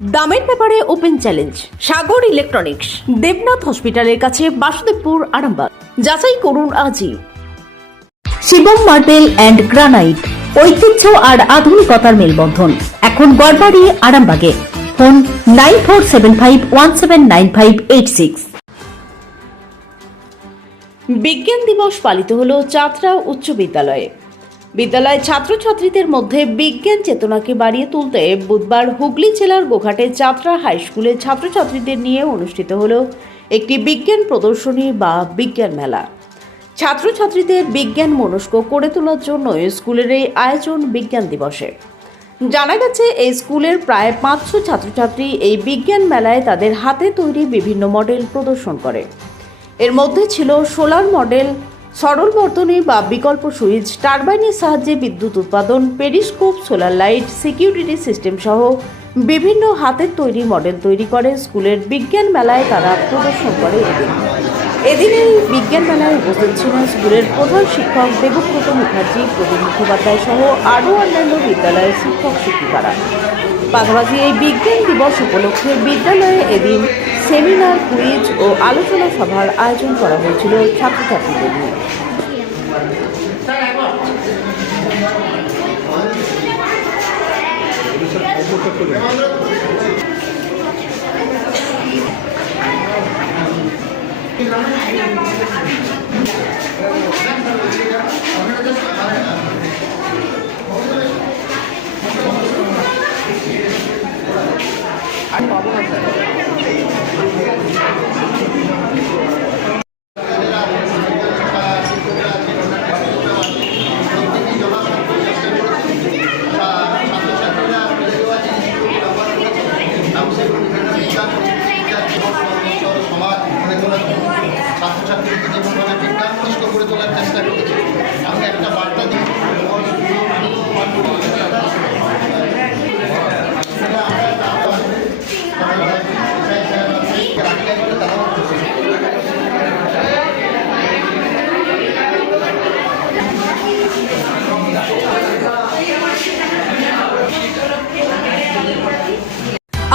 দামের ব্যাপারে open challenge, Sagar electronics, Debnath হসপিটালের কাছে বাসুদেবপুর, আরামবাগ। যাচাই করুন আজই। শিবম মার্বেল অ্যান্ড গ্রানাইট, ঐতিহ্য আর আধুনিকতার মেলবন্ধন। এখন গড়বাড়ি, আরামবাগে। Phone nine four seven five one seven nine five eight six. বিজ্ঞান দিবস পালিত হল চাতরা উচ্চ বিদ্যালয়ে। বিদ্যালয় ছাত্রছাত্রীদের মধ্যে বিজ্ঞান চেতনাকে বাড়িয়ে তুলতে বুধবার হুগলি জেলার গোঘাটে চাতরা হাই স্কুলে ছাত্রছাত্রীদের নিয়ে অনুষ্ঠিত হল একটি বিজ্ঞান প্রদর্শনী বা বিজ্ঞান মেলা। ছাত্রছাত্রীদের বিজ্ঞান মনস্ক করে তোলার জন্য স্কুলের এই আয়োজন বিজ্ঞান দিবসে। জানা গেছে, এই স্কুলের প্রায় পাঁচশো ছাত্রছাত্রী এই বিজ্ঞান মেলায় তাদের হাতে তৈরি বিভিন্ন মডেল প্রদর্শন করে। এর মধ্যে ছিল সোলার মডেল সরল বর্তনী বা বিকল্প সুইচ, টারবাইনের সাহায্যে বিদ্যুৎ উৎপাদন, periscope, solar light, security system সহ বিভিন্ন হাতের তৈরি মডেল তৈরি করে স্কুলের বিজ্ঞান মেলায় তারা প্রদর্শন করে এদিন। এদিন এই বিজ্ঞান মেলায় উপস্থিত ছিলেন স্কুলের প্রধান শিক্ষক দেবব্রত মুখার্জি, প্রদীপ মুখোপাধ্যায় সহ আরও অন্যান্য বিদ্যালয়ের শিক্ষক শিক্ষিকারা। পাশাপাশি এই বিজ্ঞান দিবস উপলক্ষে বিদ্যালয়ে এদিন সেমিনার, কুইজ ও আলোচনা সভার আয়োজন করা হয়েছিল ছাত্রছাত্রীদের নিয়ে। Thank you.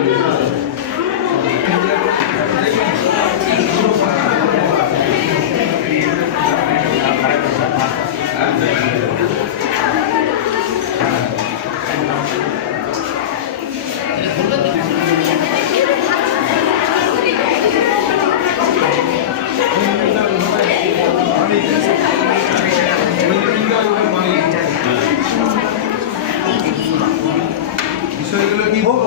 Amen.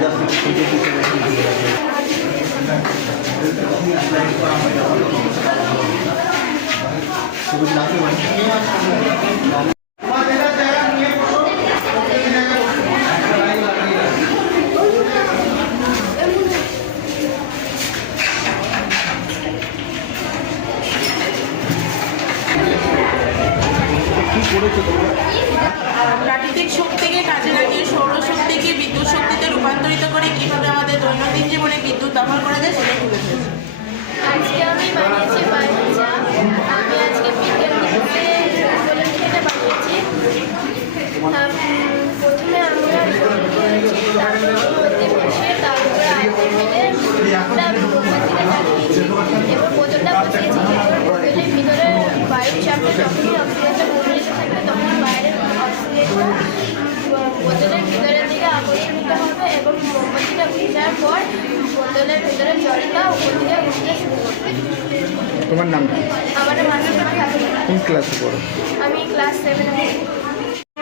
তার জন্য প্রাকৃতিক শক্তিকে কাজে লাগিয়ে সৌরশক্তিকে বিদ্যুৎ শক্তিতে রূপান্তরিত করে কীভাবে আমাদের দৈনন্দিন জীবনে বিদ্যুৎ ব্যবহার করা যায় সেটাই তুলে ধরেছে। আজকে আমি বানিয়েছি বানিয়েছি আমি আজকে বিজ্ঞান দিবসে থেকে বানিয়েছি। প্রথমে আমরা করেছি তারপরে মোমবাতিটা জ্বালিয়েছি এবার বোতলটা ভিতরে বায়ুর চাপটা যখনই অক্সিজেনটা বোতলের ভিতরের দিকে আকর্ষণিত হবে এবং মোমবাতিটা ভেজার পর বোতলের ভিতরে জলটা উপর দিকে উঠতে শুরু করবে। তোমার নাম কি? আমার নাম ঠাকুর কোন ক্লাসে পড়ো? আমি ক্লাস সেভেনে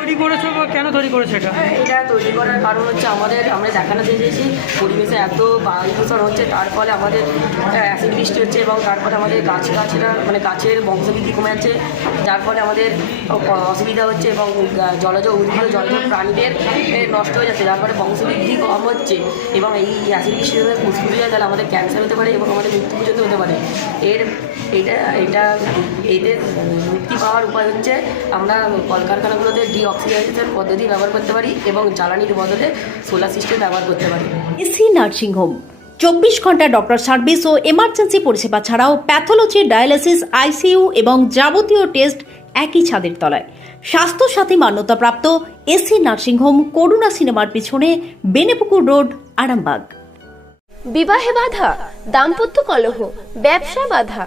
তৈরি করেছ বা কেন তৈরি করেছ এটা? এটা তৈরি করার কারণ হচ্ছে আমাদের, আমরা দেখানো চেয়েছি পরিবেশে এত বায়ু দূষণ হচ্ছে, তার ফলে আমাদের অ্যাসিড বৃষ্টি হচ্ছে এবং তার ফলে আমাদের গাছ গাছরা মানে গাছের বংশবৃদ্ধি কমে যাচ্ছে, যার ফলে আমাদের অসুবিধা হচ্ছে এবং জলজ, উদ্ভিদ, জলজ প্রাণীদের নষ্ট হয়ে যাচ্ছে, যার ফলে বংশবৃদ্ধি কম হচ্ছে এবং এই অ্যাসিড বৃষ্টি ফুসফুস হয়ে তাহলে আমাদের ক্যান্সার হতে পারে এবং আমাদের মৃত্যু পর্যন্ত হতে পারে। এর এটা এটা এদের মুক্তি পাওয়ার উপায় হচ্ছে আমরা কলকারখানাগুলোতে ডিঅক্সিডাইজেশন পদ্ধতি ব্যবহার করতে পারি এবং জ্বালানির বদলে সোলার সিস্টেম ব্যবহার করতে পারি। AC nursing home. চব্বিশ ঘণ্টা ডক্টর সার্ভিস ও এমার্জেন্সি পরিষেবা ছাড়াও প্যাথোলজি ডায়ালিসিস আইসিইউ এবং যাবতীয় টেস্ট একই ছাদের তলায়। স্বাস্থ্য স্বাস্থ্যসাথী মান্যতাপ্রাপ্ত এসি নার্সিং হোম করুণা সিনেমার পিছনে বেনেপুকুর রোড আরামবাগ। বিবাহে বাধা দাম্পত্য কলহ ব্যবসা বাধা